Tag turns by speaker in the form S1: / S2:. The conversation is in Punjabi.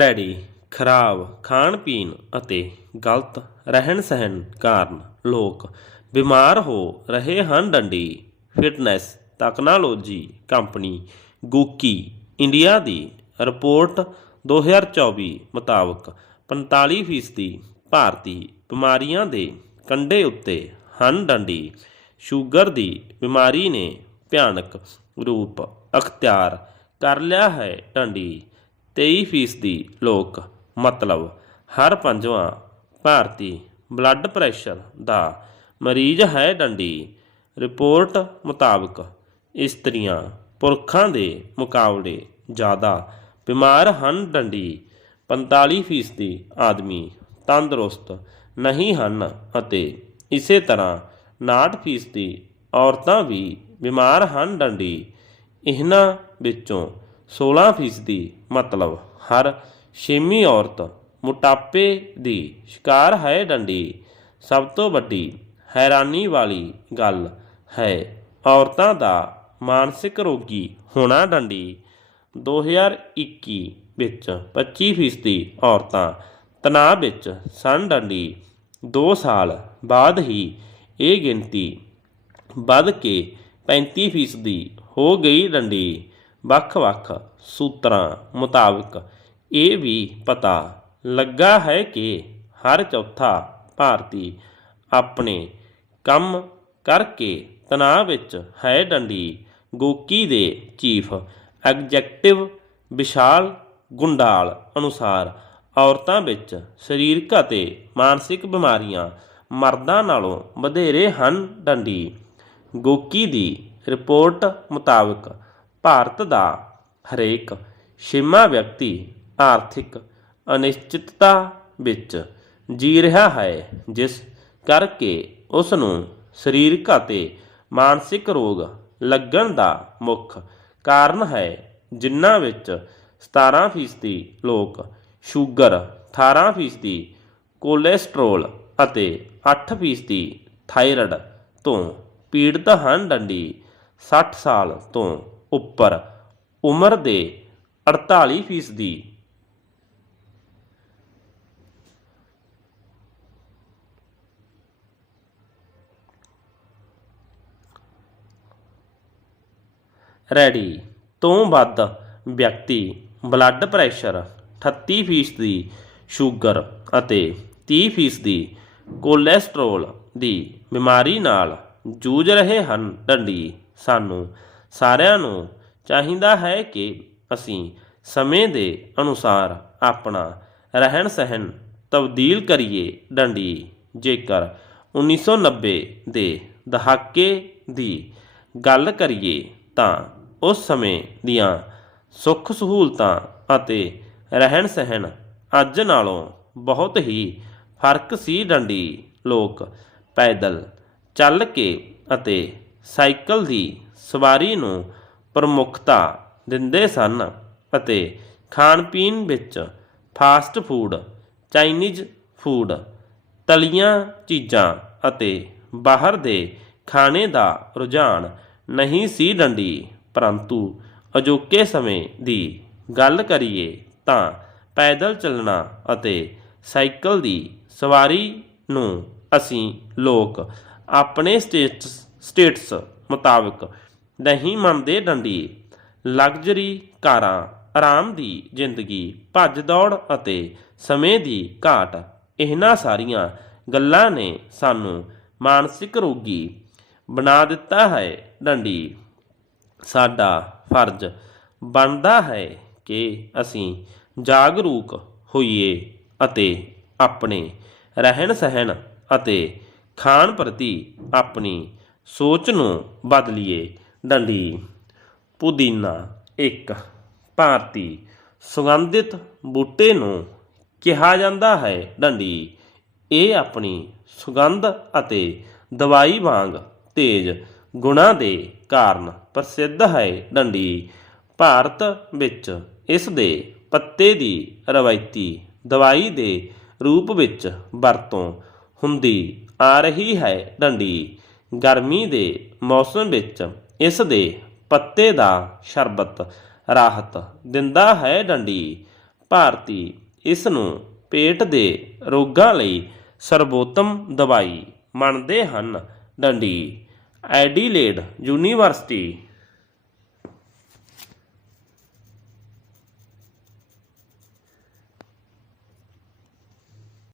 S1: ਰੈਡੀ, ਖਰਾਬ ਖਾਣ ਪੀਣ ਅਤੇ ਗਲਤ ਰਹਿਣ ਸਹਿਣ ਕਾਰਨ ਲੋਕ ਬਿਮਾਰ ਹੋ ਰਹੇ ਹਨ ਡੰਡੀ। Fitness technology company GOQii India ਦੀ ਰਿਪੋਰਟ 2024 ਮੁਤਾਬਕ 45% ਭਾਰਤੀ ਬਿਮਾਰੀਆਂ ਦੇ ਕੰਢੇ ਉੱਤੇ ਹਨ ਡੰਡੀ। ਸ਼ੂਗਰ ਦੀ ਬਿਮਾਰੀ ਨੇ ਭਿਆਨਕ ਰੂਪ ਅਖਤਿਆਰ ਕਰ ਲਿਆ ਹੈ ਡੰਡੀ। 23% ਲੋਕ ਮਤਲਬ ਹਰ ਪੰਜਵਾਂ ਭਾਰਤੀ ਬਲੱਡ ਪ੍ਰੈਸ਼ਰ ਦਾ ਮਰੀਜ਼ ਹੈ ਡੰਡੀ। ਰਿਪੋਰਟ ਮੁਤਾਬਕ ਇਸਤਰੀਆਂ ਪੁਰਖਾਂ ਦੇ ਮੁਕਾਬਲੇ ਜ਼ਿਆਦਾ ਬਿਮਾਰ ਹਨ ਡੰਡੀ। 45% ਆਦਮੀ ਤੰਦਰੁਸਤ ਨਹੀਂ ਹਨ ਅਤੇ ਇਸੇ ਤਰ੍ਹਾਂ 59% ਔਰਤਾਂ ਵੀ ਬਿਮਾਰ ਹਨ ਡੰਡੀ। ਇਹਨਾਂ ਵਿੱਚੋਂ 16% ਮਤਲਬ ਹਰ ਛੇਵੀਂ ਔਰਤ ਮੋਟਾਪੇ ਦੀ ਸ਼ਿਕਾਰ ਹੈ ਡੰਡੀ। ਸਭ ਤੋਂ ਵੱਡੀ ਹੈਰਾਨੀ ਵਾਲੀ ਗੱਲ ਹੈ, ਔਰਤਾਂ ਦਾ ਮਾਨਸਿਕ ਰੋਗੀ ਹੋਣਾ ਡੰਡੀ। 2021 ਵਿੱਚ 25% ਔਰਤਾਂ ਤਣਾਅ ਵਿੱਚ ਸਨ ਡੰਡੀ। 2 ਸਾਲ ਬਾਅਦ ਹੀ ਇਹ ਗਿਣਤੀ ਵੱਧ ਕੇ 35% ਹੋ ਗਈ ਡੰਡੀ। ਵੱਖ-ਵੱਖ ਸੂਤਰਾਂ ਮੁਤਾਬਕ ਇਹ ਵੀ ਪਤਾ ਲੱਗਾ ਹੈ ਕਿ ਹਰ ਚੌਥਾ ਭਾਰਤੀ ਆਪਣੇ ਕੰਮ ਕਰਕੇ ਤਣਾਅ ਵਿੱਚ ਹੈ ਡੰਡੀ। ਗੋਕੀ ਦੇ ਚੀਫ ਐਗਜ਼ੈਕਟਿਵ ਵਿਸ਼ਾਲ ਗੁੰਡਾਲ ਅਨੁਸਾਰ ਔਰਤਾਂ ਵਿੱਚ ਸਰੀਰਕ ਅਤੇ ਮਾਨਸਿਕ ਬਿਮਾਰੀਆਂ ਮਰਦਾਂ ਨਾਲੋਂ ਵਧੇਰੇ ਹਨ ਡੰਡੀ। ਗੋਕੀ ਦੀ ਰਿਪੋਰਟ ਮੁਤਾਬਕ ਭਾਰਤ ਦਾ ਹਰੇਕ ਛੇਵਾਂ ਵਿਅਕਤੀ ਆਰਥਿਕ ਅਨਿਸ਼ਚਿਤਤਾ ਵਿੱਚ ਜੀ ਰਿਹਾ ਹੈ, ਜਿਸ ਕਰਕੇ ਉਸ ਨੂੰ ਸਰੀਰਕ ਅਤੇ ਮਾਨਸਿਕ ਰੋਗ ਲੱਗਣ ਦਾ ਮੁੱਖ ਕਾਰਨ ਹੈ, ਜਿਨ੍ਹਾਂ ਵਿੱਚ 17% ਲੋਕ ਸ਼ੂਗਰ 18% ਕੋਲੇਸਟ੍ਰੋਲ ਅਤੇ 8% ਥਾਇਰਾਇਡ ਤੋਂ ਪੀੜਤ ਹਨ। ਡੰਡੀ 60 ਸਾਲ ਤੋਂ ਉੱਪਰ ਉਮਰ ਦੇ 48% ਰੈਡੀ। ਤੋਂ ਵੱਧ ਵਿਅਕਤੀ ਬਲੱਡ ਪ੍ਰੈਸ਼ਰ 38% ਦੀ ਸ਼ੂਗਰ ਅਤੇ 30% ਦੀ ਕੋਲੇਸਟ੍ਰੋਲ ਦੀ ਬਿਮਾਰੀ ਨਾਲ ਜੂਝ ਰਹੇ ਹਨ। ਡੰਡੀ, ਸਾਨੂੰ ਸਾਰਿਆਂ ਨੂੰ ਚਾਹੀਦਾ ਹੈ ਕਿ ਅਸੀਂ ਸਮੇਂ ਦੇ ਅਨੁਸਾਰ ਆਪਣਾ ਰਹਿਣ ਸਹਿਣ ਤਬਦੀਲ ਕਰੀਏ। ਡੰਡੀ, ਜੇਕਰ 1990 ਦੇ ਦਹਾਕੇ ਦੀ ਗੱਲ ਕਰੀਏ ਤਾਂ ਉਸ ਸਮੇਂ ਦੀਆਂ ਸੁੱਖ ਸਹੂਲਤਾਂ ਅਤੇ ਰਹਿਣ ਸਹਿਣ ਅੱਜ ਨਾਲੋਂ ਬਹੁਤ ਹੀ ਫ਼ਰਕ ਸੀ। ਡੰਡੀ, ਲੋਕ ਪੈਦਲ ਚੱਲ ਕੇ ਅਤੇ ਸਾਈਕਲ ਦੀ ਸਵਾਰੀ ਨੂੰ ਪ੍ਰਮੁੱਖਤਾ ਦਿੰਦੇ ਸਨ ਅਤੇ ਖਾਣ ਪੀਣ ਵਿੱਚ ਫਾਸਟ ਫੂਡ, ਚਾਈਨੀਜ਼ ਫੂਡ, ਤਲੀਆਂ ਚੀਜ਼ਾਂ ਅਤੇ ਬਾਹਰ ਦੇ ਖਾਣੇ ਦਾ ਰੁਝਾਨ ਨਹੀਂ ਸੀ ਡੰਡੀ। ਪਰੰਤੂ ਅਜੋਕੇ ਸਮੇਂ ਦੀ ਗੱਲ ਕਰੀਏ ਤਾਂ ਪੈਦਲ ਚੱਲਣਾ ਅਤੇ ਸਾਈਕਲ ਦੀ ਸਵਾਰੀ ਨੂੰ ਅਸੀਂ ਲੋਕ ਆਪਣੇ ਸਟੇਟਸ ਸਟੇਟਸ ਮੁਤਾਬਕ ਨਹੀਂ ਮੰਨਦੇ ਡੰਡੀ ਲਗਜ਼ਰੀ ਕਾਰਾਂ ਆਰਾਮ ਦੀ ਜ਼ਿੰਦਗੀ, ਭੱਜ ਦੌੜ ਅਤੇ ਸਮੇਂ ਦੀ ਘਾਟ, ਇਹਨਾਂ ਸਾਰੀਆਂ ਗੱਲਾਂ ਨੇ ਸਾਨੂੰ ਮਾਨਸਿਕ ਰੋਗੀ ਬਣਾ ਦਿੱਤਾ ਹੈ ਡੰਡੀ। ਸਾਡਾ ਫਰਜ਼ ਬਣਦਾ ਹੈ ਕਿ ਅਸੀਂ ਜਾਗਰੂਕ ਹੋਈਏ ਅਤੇ ਆਪਣੇ ਰਹਿਣ ਸਹਿਣ ਅਤੇ ਖਾਣ ਪ੍ਰਤੀ ਆਪਣੀ ਸੋਚ ਨੂੰ ਬਦਲੀਏ। ਡੰਡੀ ਪੁਦੀਨਾ। ਇੱਕ। ਭਾਰਤੀ। ਸੁਗੰਧਿਤ ਬੂਟੇ ਨੂੰ ਕਿਹਾ ਜਾਂਦਾ ਹੈ। ਡੰਡੀ ਇਹ ਆਪਣੀ ਸੁਗੰਧ ਅਤੇ ਦਵਾਈ ਵਾਂਗ ਤੇਜ਼ ਗੁਣਾਂ ਦੇ ਕਾਰਨ ਪ੍ਰਸਿੱਧ ਹੈ। ਡੰਡੀ ਭਾਰਤ ਵਿੱਚ ਇਸ ਦੇ ਪੱਤੇ ਦੀ ਰਵਾਇਤੀ ਦਵਾਈ ਦੇ ਰੂਪ ਵਿੱਚ ਵਰਤੋਂ ਹੁੰਦੀ ਆ ਰਹੀ ਹੈ। ਡੰਡੀ ਗਰਮੀ ਦੇ ਮੌਸਮ ਵਿੱਚ ਇਸ ਦੇ ਪੱਤੇ ਦਾ ਸ਼ਰਬਤ ਰਾਹਤ ਦਿੰਦਾ ਹੈ ਡੰਡੀ। ਭਾਰਤੀ ਇਸ ਨੂੰ ਪੇਟ ਦੇ ਰੋਗਾਂ ਲਈ ਸਰਬੋਤਮ ਦਵਾਈ ਮੰਨਦੇ ਹਨ ਡੰਡੀ। Adelaide university